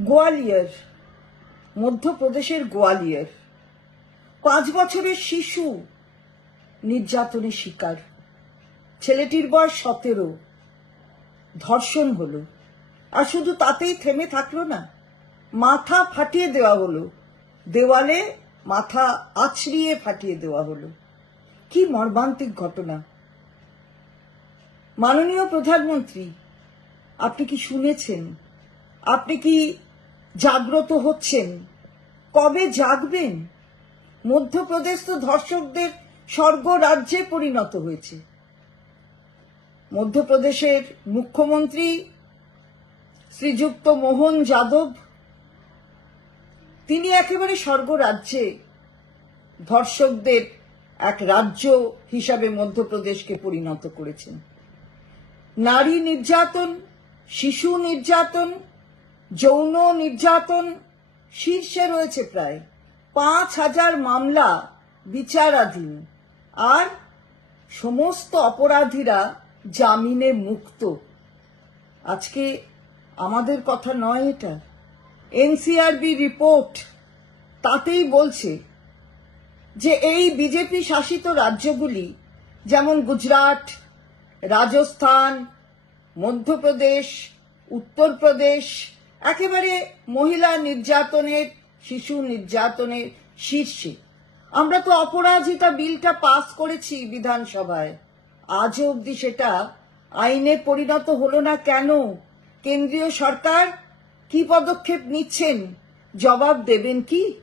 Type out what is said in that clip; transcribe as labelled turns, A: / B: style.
A: গোয়ালিয়র, মধ্যপ্রদেশের গোয়ালিয়র। পাঁচ বছরের শিশু নির্যাতনের শিকার। ছেলেটির বয়স সতেরো। ধর্ষণ হলো। আর শুধু তাতেই থেমে থাকল না, মাথা ফাটিয়ে দেওয়া হলো। দেওয়ালে মাথা আছড়িয়ে ফাটিয়ে দেওয়া হলো। কি মর্মান্তিক ঘটনা। মাননীয় প্রধানমন্ত্রী, আপনি কি শুনেছেন? আপনি কি জাগ্রত হচ্ছেন। কবে জাগবেন? মধ্যপ্রদেশ তো ধর্ষকদের স্বর্গ রাজ্যে পরিণত হয়েছে। মধ্যপ্রদেশের মুখ্যমন্ত্রী শ্রীযুক্ত মোহন যাদব, তিনি একেবারে স্বর্গ রাজ্যে ধর্ষকদের এক রাজ্য হিসাবে মধ্যপ্রদেশকে পরিণত করেছেন। নারী নির্যাতন, শিশু নির্যাতন যৌন নির্যাতন শীর্ষে রয়েছে প্রায় পাঁচ হাজার মামলা বিচারাধীন। আর সমস্ত অপরাধীরা জামিনে মুক্ত। আজকে আমাদের কথা নয় এটা। এনসিআরবি রিপোর্ট তাতেই বলছে যে এই বিজেপি শাসিত রাজ্যগুলি যেমন গুজরাট, রাজস্থান, মধ্যপ্রদেশ, উত্তরপ্রদেশ একেবারে মহিলা নির্যাতনের, শিশু নির্যাতনের শীর্ষে। আমরা তো অপরাজিতা বিলটা পাস করেছি বিধানসভায়। আজ অবধি সেটা আইনে পরিণত হলো না কেন? কেন্দ্রীয় সরকার কি পদক্ষেপ নিচ্ছেন? জবাব দেবেন কি?